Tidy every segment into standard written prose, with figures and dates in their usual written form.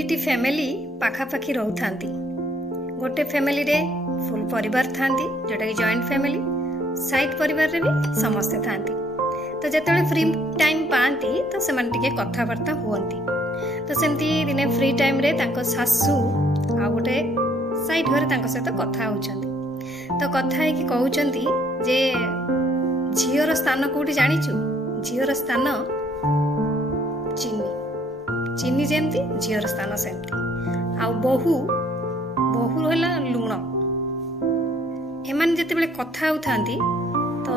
दुईटी family पाखापाखि रोथांती। गोटे family रे full परिवार थांती जोटा कि जॉइंट फैमिली, साइड परिवार रे भी समस्ते थांती। तो जेतेबेले फ्री टाइम पाती तो सेमाने टिके कथाबार्ता हुअंती। तो सेमती दिने फ्री टाइम रे तांको सासू आ गोटे साइड घरे तांको सहित कथा होउछंती। तो कथा है कि कहउछंती जे झियोर स्थान कोठी जानिछु? झियोर स्थान चीनी। चीनी जेमती झियोर स्थान सेमती। आ बहु बहु होला लुण। एमान जेतेबेले कथा होउथांती तो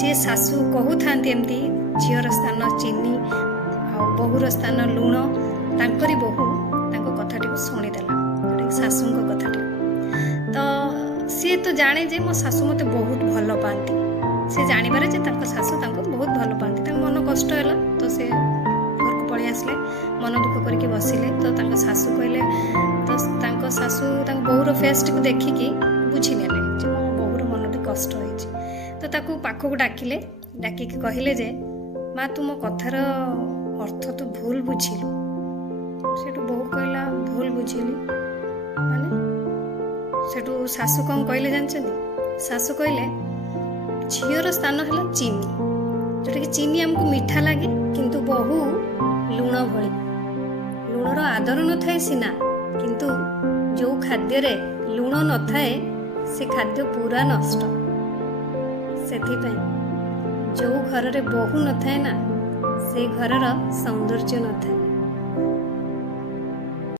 जे सासू कहउथांती एमती झियोर स्थान चीनी आ बहुर स्थान लुण, तांकरी बहु तांको कथाटी सुनी देला, जोटा सासूंको कथाटी। तो सी तो जाने जे मो सासू मते बहुत भल पाती। से जानिबारे जे तांको सासू तांको बहुत भल पाती। तांको मन कष्ट होला तो से घर को पळि आसले, मन दुख करके बसिले। तो तांको सासू कहले, तो तांको सासू तांको बहुर फेस टिक देखिकी बुझी नेले जे मो बहुर मन टी कष्ट होइछि। तो ताकू पाखକୁ डाकिले, डाकिकी कहिले जे मा तुम कथार अर्थ तू भूल बुझिलु। सेटु बहु कहला भूल बुझिली माने? सेटु सासू कौन कहले जानछन्ती? सासू कहले झियोर स्थान है चीनी, जोटा कि चीनी हमको मीठा लगे किंतु बहु लुण भली। लुणर आदर न थाए सीना, किंतु जो खाद्य रे लुण न थाए से खाद्य पूरा नष्ट। सेथिपाई जो घर रे बहु न थाए ना, से घरर सौंदर्य न थाए।